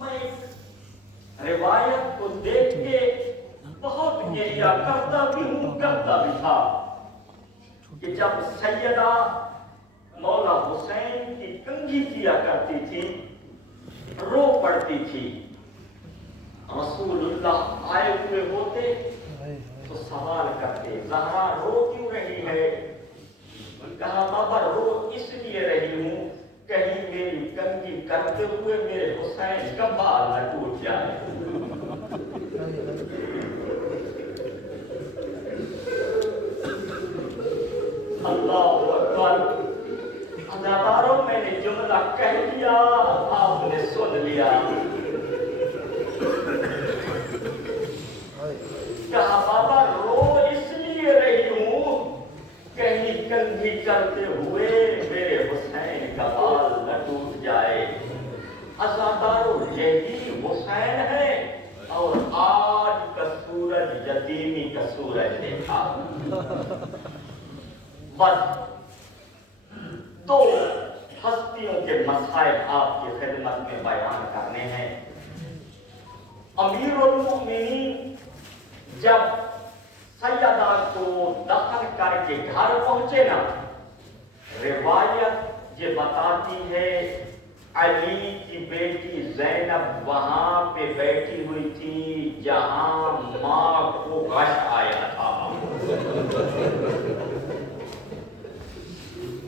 मैं एक रिवायत को देख के बहुत गिरिया करता भी हूँ, करता भी था कि जब सैयदा मौला हुसैन की कंघी किया करती थी, रो पड़ती थी, रसूलुल्लाह आए हुए होते तो सवाल करते, ज़हरा रो क्यों रही है? कहा बाबा रो इसलिए रही हूँ, कहीं मेरी कंघी करते हुए मेरे हुसैन का बाल न टूट जाए। अल्लाह अकबर। अज़ादारों, मैंने जुमला कह दिया, आपने सुन लिया। कहा बाबा रो इसलिए रही हूँ, कहीं कंघी करते हुए मेरे हुसैन का बाल न टूट जाए। अज़ादारों, यही हुसैन है। और आज का सूरज यतीमी का सूरज देखा। बस दो हस्तियों के मसाइब आपकी खिदमत में बयान करने हैं। अमीरुल मोमिनीन जब सैयदा को दफन करके घर पहुंचे ना, रिवायत ये बताती है अली की बेटी ज़ैनब वहां पे बैठी हुई थी जहां मां को गश आया था।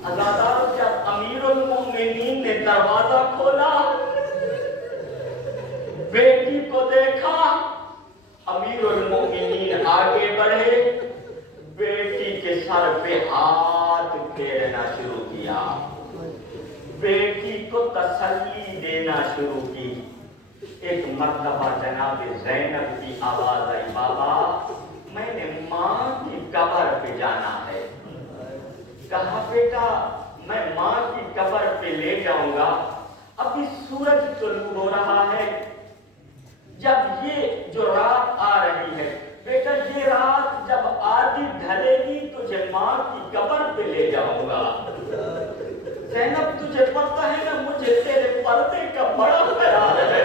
अज़ादार, जब अमीरुल मोमिनीन ने दरवाजा खोला, बेटी को देखा, अमीरुल मोमिनीन आगे बढ़े, बेटी के सर पे हाथ फेरना शुरू किया, बेटी को तसल्ली देना शुरू की। एक मर्तबा जनाब ज़ैनब की आवाज आई, बाबा मैंने माँ की कब्र पे जाना है। कहा बेटा मैं माँ की कब्र पे ले जाऊंगा, अभी सूरज तुलू हो रहा है, जब ये जो रात आ रही है, बेटा ये रात जब आधी ढलेगी तुझे माँ की कब्र पे ले जाऊंगा। ज़ैनब, तुझे पता है ना मुझे तेरे पर्दे का बड़ा ख्याल है।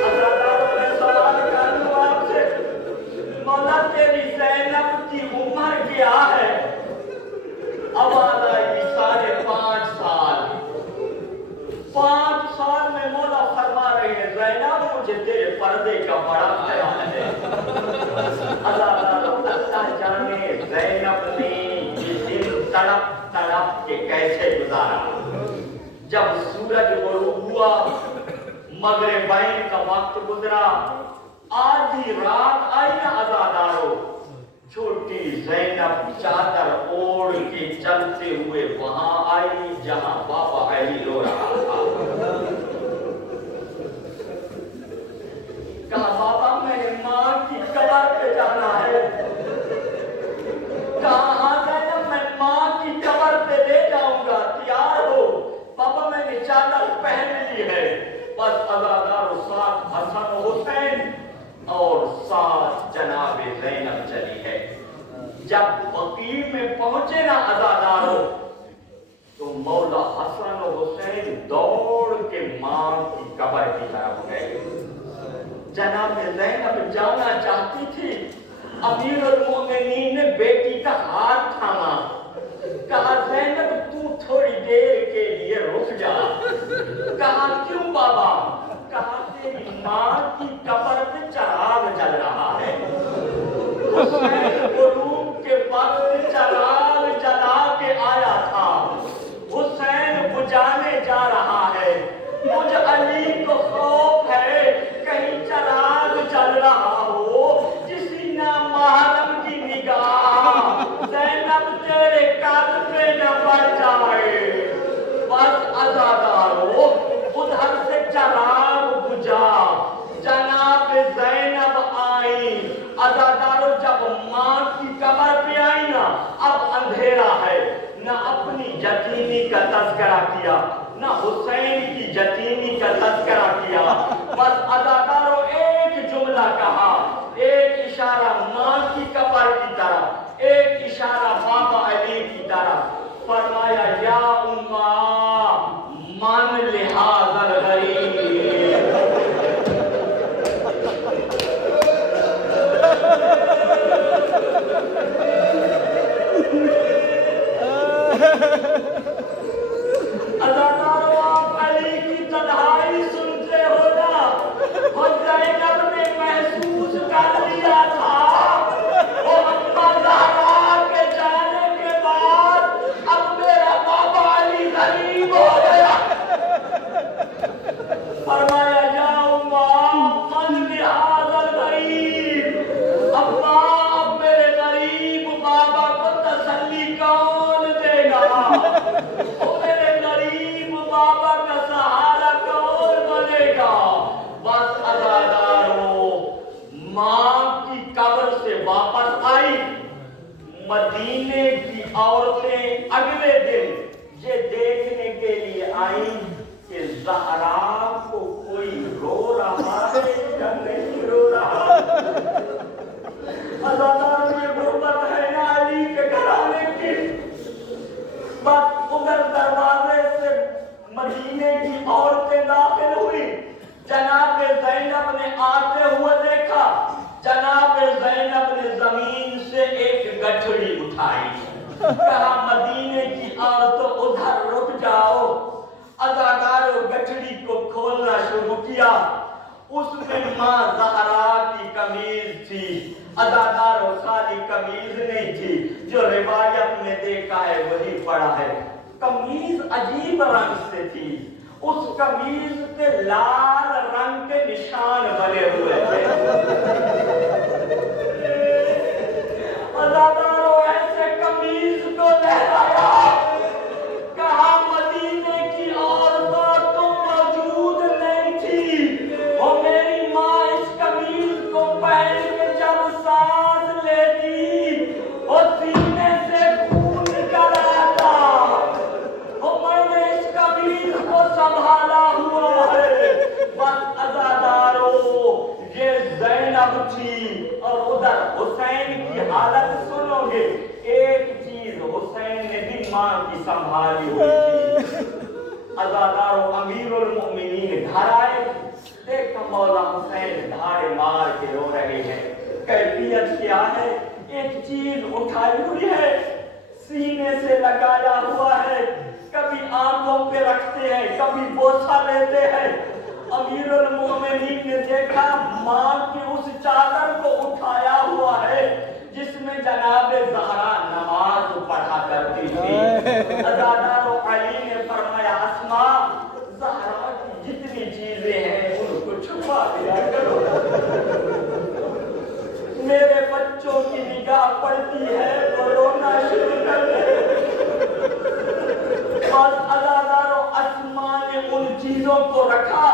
अज़ादारों, मैं सवाल कर लूं आपसे, मौला तेरी ज़ैनब की उम्र क्या है? आवाज आई 5.5 साल। 5 साल में मौला फरमा रहे हैं, ज़ैनब मुझे तेरे पर्दे का बड़ा ख्याल है। अज़ादारों, अल्लाह जाने ज़ैनब ने ये दिन तड़प तड़प के कैसे गुजारा। जब सूरज गुरूब हुआ, मगरिबैन का वक्त गुजरा, आधी रात आई ना अज़ादारों, छोटी ज़ैनब चादर ओढ़ के चलते हुए वहां आई जहां बाबा अली रो रहा था। कहा बाबा मैंने माँ की कब्र पे जाना है। कहा ज़ैनब, मैं माँ की कब्र पे ले जाऊंगा, तैयार हो। बाबा मैंने चादर पहन ली है। बस अज़ादारों, साथ हसन हुसैन और साथ जनाब ज़ैनब चली है। जब बकी में पहुंचे ना अज़ादारों, तो मौला हसन हुसैन दौड़ के मां की कब्र की तरफ गए। जनाब ज़ैनब जाना चाहती थी, अमीरुल मोमिनीन ने बेटी का हाथ थामा। कहा ज़ैनब तू थोड़ी देर के लिए रुक जा। कहा क्यों बाबा? कहा तेरी मां की कब्र पे चिराग जल रहा है। हुसैन गुरूब के वक्त चिराग जला के आया था, हुसैन बुझाने जा रहा है। मुझ अली को खौफ है कहीं चिराग जल रहा हो, किसी नामहरम की निगाह ज़ैनब तेरे कद पे न पड़ जाए। बस अज़ादारों, उधर से चिराग बुझा, जनाब ज़ैनब आई। अज़ादारों, जब माँ की कब्र पे आई ना, अब अंधेरा है, न अपनी यतीमी का तज़किरा किया, न हुसैन की यतीमी का तज़किरा किया। बस अज़ादारों, एक जुमला कहा, एक इशारा माँ की कब्र की तरफ, एक इशारा बाबा अली की तरफ, फरमाया या उम्मा अज़ादारों, आप अली की तन्हाई सुनते हो ना, वो ज़ैनब ने महसूस कर लिया था, वो अम्मा ज़हरा के जाने के बाद अब मेरा बाबा अली गरीब हो गया। फरमाया या उम्मा मन लिहाज़ल गरीब, अम्मा अब मेरे गरीब बाबा को तसल्ली कौन देगा? ओ मेरे गरीब बाबा का सहारा कौन बनेगा? बस अज़ादारों, माँ की कब्र से वापस आई। मदीने की औरतें अगले दिन ये देखने के लिए आई कि ज़हरा को कोई रो रहा है या नहीं रो रहा। अज़ादारों, ये गुर्बत है ना अली के घराने की। बस उधर दरवाजे से मदीने की औरतें दाखिल हुई। जनाब ज़ैनब ने आते हुए देखा। जनाब ज़ैनब ने जमीन से एक गठड़ी उठाई, कहा मदीने की औरतों उधर रुक जाओ। अज़ादारों, गठड़ी को खोलना शुरू किया। उसमें माँ ज़हरा की कमीज थी। अज़ादारों, खाली कमीज नहीं थी, जो रिवायत में देखा है वही पढ़ा है। कमीज अजीब रंग से थी। उस कमीज पे लाल रंग के निशान बने हुए थे। अज़ादारों, ऐसे कमीज को लहराया, कहा मदीने की औरतों तुम मौजूद नहीं थी। और मेरी माँ इस कमीज को पहन के जब सांस लेती, और सीने से खून निकल आता। और मैंने इस कमीज को संभाला हुआ है। बस अज़ादारों, ये ज़ैनब थी। और उधर हुसैन की हालत सुनोगे। एक चीज हुसैन ने भी माँ की संभाली हुई थी। अज़ादारों, अमीरुल मोमिनीन घर आए, देखा मौला हुसैन धारे मार के रो रहे हैं। कैफियत क्या है? एक चीज उठाई हुई है, सीने से लगाया हुआ है, कभी आंखों पे रखते हैं, कभी बोसा लेते हैं। अमीरुल मोमिनीन ने देखा माँ की उस चादर को उठाया हुआ है जिसमें जनाब ज़हरा नमाज पढ़ा करती थी। अज़ादारों, अली ने फरमाया अस्मा, ज़हरा की जितनी चीजें हैं उनको छुपा दिया करो। मेरे बच्चों की निगाह पड़ती है तो रोना शुरू कर दे। बस अज़ादारों, अस्मा ने उन चीजों को रखा।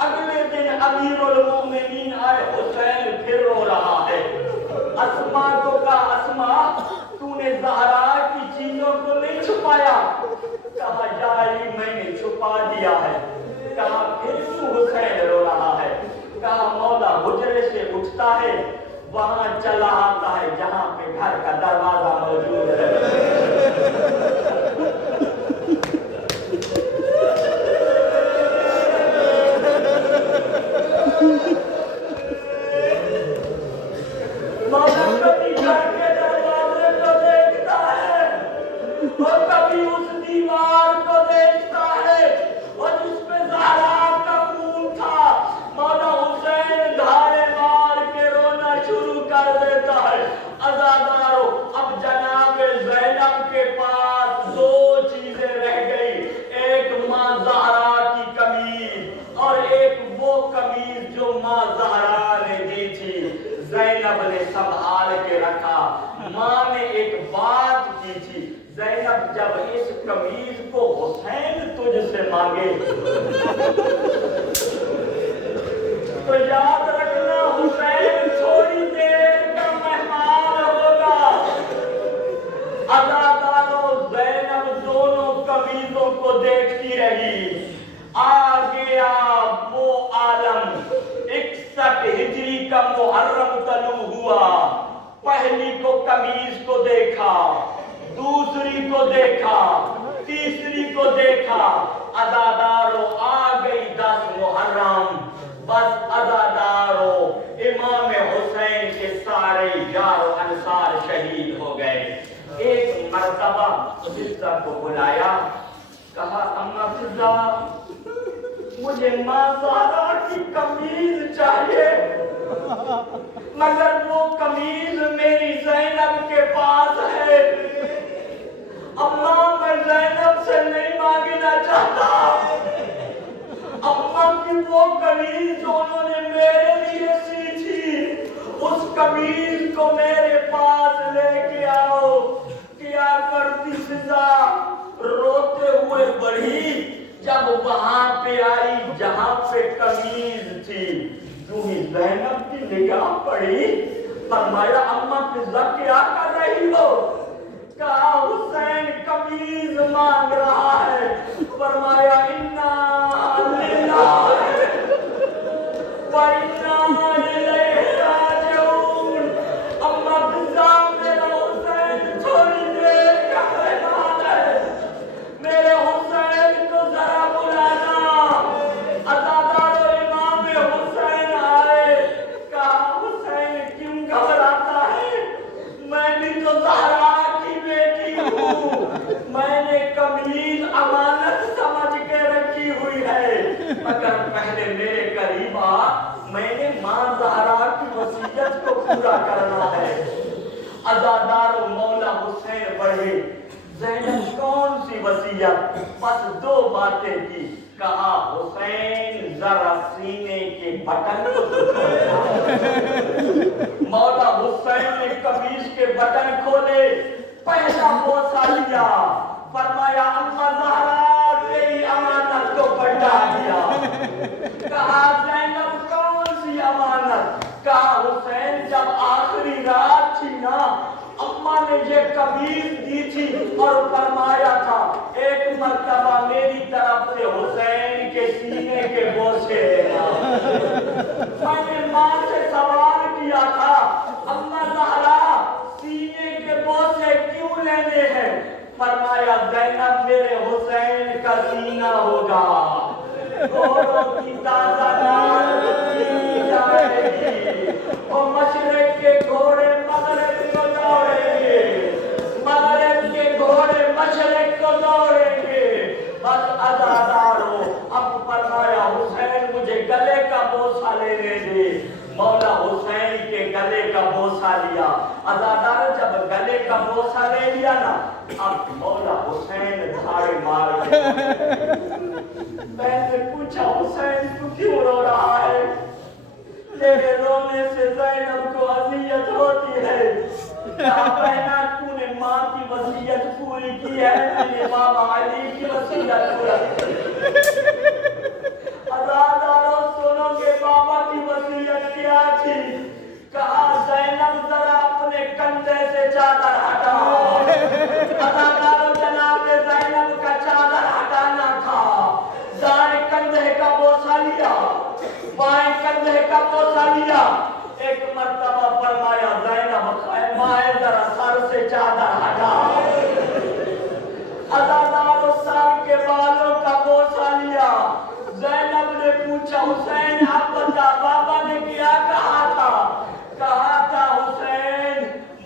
अगले दिन अमीरुल मोमिनीन आए, हुसैन फिर रो रहा है। अस्मा को कहा अस्मा, तूने ज़हरा की चीजों को नहीं छुपाया? कहा या अली, मैंने छुपा दिया है। कहा फिर क्यों हुसैन रो रहा है? कहा मौला हुजरे से उठता है, वहां चला आता है जहां पे घर का दरवाजा मौजूद है। कभी उस दीवार को देखता है और जिसमें ज़हरा का खून था। मौला हुसैन धारे मार के रोना शुरू कर देता है। अज़ादारों, अब जनाब ज़ैनब के पास दो चीजें रह गई, एक माँ ज़हरा की कमीज और एक वो कमीज जो माँ ज़हरा ने दी थी। ज़ैनब ने संभाल के रखा। माँ ने एक बात की थी, ज़ैनब जब इस कमीज को हुसैन तुझसे मांगे तो याद रखना हुसैन थोड़ी देर का मेहमान होगा। अज़ादारों, ज़ैनब दोनों कमीजों को देखती रही। आ गया वो आलम, 61 हिजरी का मुहर्रम तलू हुआ। पहली को कमीज को देखा, दूसरी को देखा, तीसरी को देखा। अज़ादारों, आ गई 10 मुहर्रम। बस अज़ादारों, इमाम हुसैन के सारे यार अंसार शहीद हो गए। एक मर्तबा फिजा को बुलाया, कहा अम्मा फिजा मुझे माँ ज़हरा की कमीज चाहिए, मगर वो कमीज मेरी ज़ैनब के पास है। अम्मा मैं ज़ैनब से नहीं मांगना चाहता, अम्मा की वो कमीज जो उन्होंने मेरे लिए सी थी, उस कमीज को मेरे पास लेके आओ। क्या करती फिजा, रोते हुए बढ़ी, जब वहां पे आई जहां पे कमीज थी, यूं ही ज़ैनब की निगाह पड़ी, फरमाया अम्मा फिजा क्या कर रही हो? कहा हुसैन कमीज मांग रहा है। फरमाया इन्ना लिल्लाहि व इन्ना इलैहि राजिऊन। अम्मा फिजा मेरा हुसैन थोड़ी देर का मेहमान है, मेरे हुसैन को जरा बुलाना। अज़ादारो इमाम हुसैन आए, कहा हुसैन क्यों घबराता है? मैं भी तो ज़हरा की बेटी हूँ, मैंने कमीज अमानत समझ के रखी हुई है, मगर पहले मेरे करीब आ, मैंने माँ ज़हरा की वसीयत को पूरा करना है। अज़ादारो मौला हुसैन बढ़े, ज़ैनब कौन सी वसीयत? बस दो बातें की। कहा हुसैन जरा सीने के बटन को खोलना। मौला हुसैन ने कमीज के बटन खोले, पहला बोसा लिया, फरमाया अम्मा ज़हरा तेरी अमानत को बढ़ा दिया। कहा ज़ैनब कौन सी अमानत? कहा हुसैन जब आखिरी रात थी ना, अम्मा ने ये कमीज दी थी और फरमाया था एक मर्तबा मेरी तरफ से हुसैन के सीने के बोसे देना। मैंने माँ से सवाल किया था अम्मा ज़हरा सीने के बोसे क्यों लेने हैं? फरमाया ज़ैनब मेरे हुसैन का सीना होगा, घोड़ों की ताज़ा नाल की जाएगी, और मशरिक़ के घोड़े मगरिब को दौड़ेंगे, मगरिब के घोड़े मशरिक़ को दौड़ेंगे। बस अज़ादारो अब फरमाया हुसैन मुझे गले का बोसा लेने दे। मौला हुसैन के गले का बोसा लिया। अज़ादारो जब गले का बोसा ले लिया ना, अब मौला हुसैन धाड़े मार गए। मैंने पूछा हुसैन तू क्यों रो रहा है? तेरे रोने से ज़ैनब को अज़ियत होती है। क्या बहना तूने माँ की वसीयत पूरी की है, मैंने इमाम अली की वसीयत पूरा की। अज़ादारो सुनोगे बाबा की वसीयत क्या थी? कहा ज़ैनब जरा अपने कंधे से चादर हटाओ। अज़ादारो जनाब ज़ैनब का चादर हटाना था, दाएं कंधे का बोसा लिया, बाएं कंधे का बोसा लिया। एक मर्तबा फरमाया ज़ैनब माए जरा सर से चादर हटाओ। अज़ादारो सर के बालों का बोसा लिया। ज़ैनब ने पूछा हुसैन आप बता बाबा ने क्या कहा था? कहा था हुसैन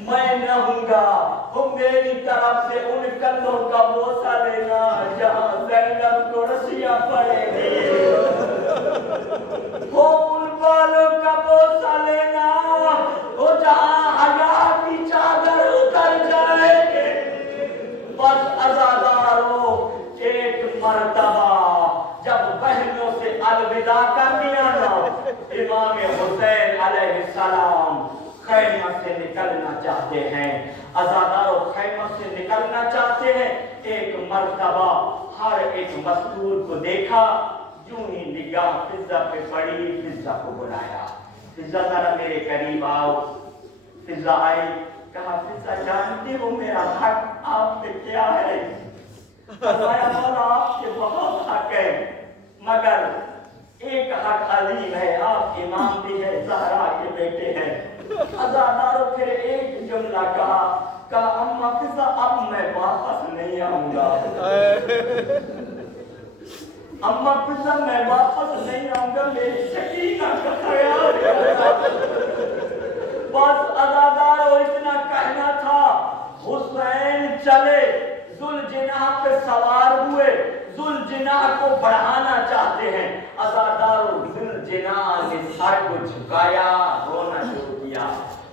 मैं रहूंगा, तुम मेरी तरफ से उन कंधों का बोसा लेना जहां ज़ैनब को रस्सियां पड़ेंगी, वो उन बालों का बोसा लेना वो जहां हया की चादर उतर जाएगी। बस अज़ादारो एक मर्तबा जब बहनों से अलविदा कर दिया ना, इमाम हुसैन अलैहिस्सलाम खैमा से निकलना चाहते हैं। अज़ादारो खैमा से निकलना चाहते हैं। एक मर्तबा हर एक मस्तूर को देखा, यूं ही निगाह फिजा पे पड़ी, फिजा को बुलाया, फिजा जरा मेरे करीब आओ। फिजा आई, कहा फिजा जानती हो मेरा हक आप पे क्या है? फरमाया मौला आपके बहुत हक है, मगर एक हक अजीम है, आप इमाम भी है, ज़हरा के बेटे हैं। अज़ादारो फिर एक जुमला कहा अम्मा फिजा अब मैं वापस नहीं आऊंगा। अम्मा फिजा मैं वापस नहीं आऊंगा, मेरी सकीना का ख्याल। बस अज़ादारो इतना कहना था, हुसैन चले, जुल्जनाह पे सवार हुए, जुल्जनाह को बढ़ाना चाहते हैं। अज़ादारो जुल्जनाह ने सर को झुकाया, रोना शुरू किया।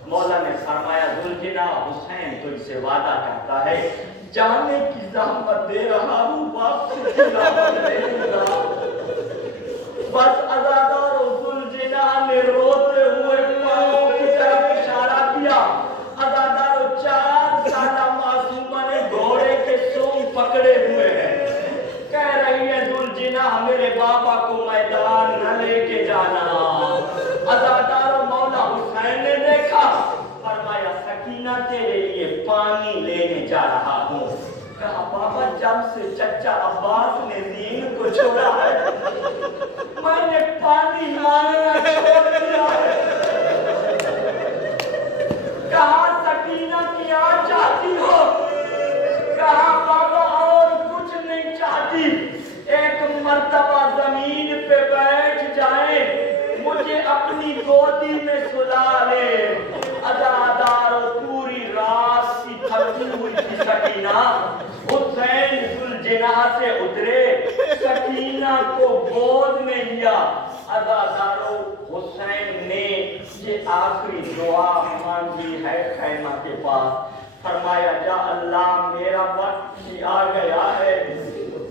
मौला ने फरमाया, जुल्जनाह हुसैन तुझसे वादा करता है, जाने की ज़हमत दे रहा हूँ, वापस नहीं लूंगा। बस अज़ादारो जुल्जनाह ने रोते हुए पाँव की तरफ इशारा किया। अज़ादारो 4 साला मासूमा ने घोड़े के सूंड पकड़े हुए हैं। कह रही है जुल्जनाह, मेरे बाबा को मैदान न लेके जाना। अज़ादारो मौला हुसैन ने देखा, फरमाया, सकीना तेरे लिए पानी लेने जा रहा हूँ। कहा, बाबा जब से चचा अब्बास ने दीन को छोड़ा है, मैंने पानी मांगना छोड़ दिया है। कहा, सकीना क्या चाहती हो? कहा, बाबा और कुछ नहीं चाहती, एक मर्तबा जमीन पे बैठ जाए, मुझे अपनी गोदी में सुला ले। अज़ादारो पूरी रात की थकी हुई थी सकीना। हुसैन जुल्जनाह से उतरे, सकीना को गोद में लिया। अज़ादारो हुसैन ने ये आखिरी दुआ मांगी है खैमा के पास। फरमाया, या अल्लाह मेरा वक्त आ गया है,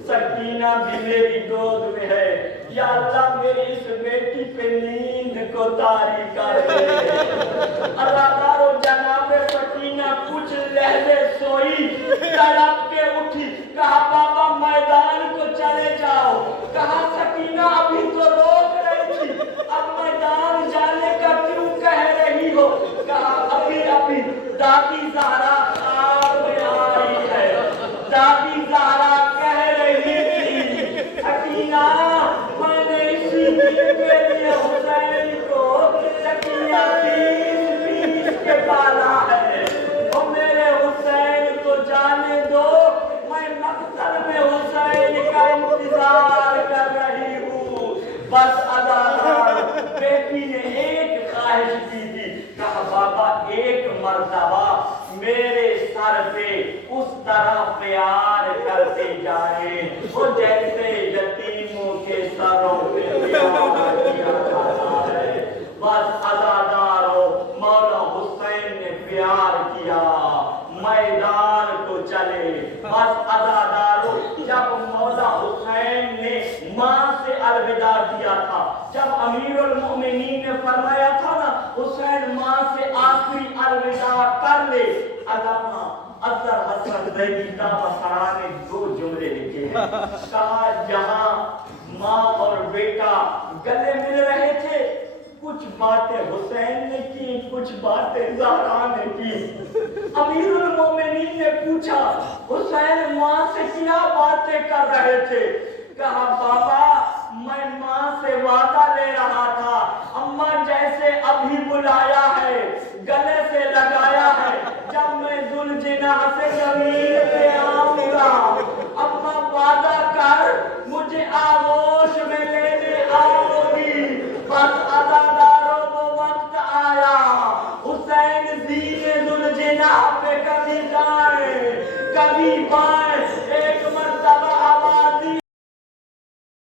सकीना भी मेरी गोद में है, या अल्लाह मेरी इस बेटी पे नींद को तारी कर दे। अज़ादारो जनाब सकीना कुछ लहज़े सोई, तड़प के उठी। कहा, बाबा मैदान को चले जाओ। कहा, सकीना अभी तो रोक रही थी, अब मैदान जाने का क्यों कह रही हो? कहा, अभी दादी ज़हरा ख्वाब में आई है। दादी ज़हरा कह रही थी, सकीना मैंने इसी दिन के लिए हुसैन को सकीना पीस के पाला है, और मेरे हुसैन को जाने दो, मैं मकतल में हुसैन का इंतजार कर रही हूँ। बस अज़ादार बेटी ने एक ख्वाहिश की थी। कहा, बाबा एक मर्तबा मेरे सर पे उस तरह प्यार करते जाए, वो जैसे यतीमों के सरों पे प्यार किया जाता है। बस अज़ादारो मौला हुसैन ने प्यार किया, मैदान को चले। बस अज़ादारो जब मौला हुसैन ने माँ से अलविदा किया था, जब अमीरुल मोमिनीन ने फरमाया था ना, हुसैन माँ से आखिरी अलविदा कर ले, अल्लामा अज़हर हसन ज़ैदी ताबसरा ने 2 जुमले लिखे हैं। कहा, जहाँ माँ और बेटा गले मिल रहे थे, कुछ बातें हुसैन ने की, कुछ बातें ज़हरा ने की। अमीरुल मोमिनीन ने पूछा, हुसैन माँ से क्या बातें कर रहे थे? कहा, बाबा मैं माँ से वादा ले रहा था, अम्मा जैसे अभी बुलाया है, गले से लगाया है, जब मैं जुल्जनाह से जमीन पे आऊंगा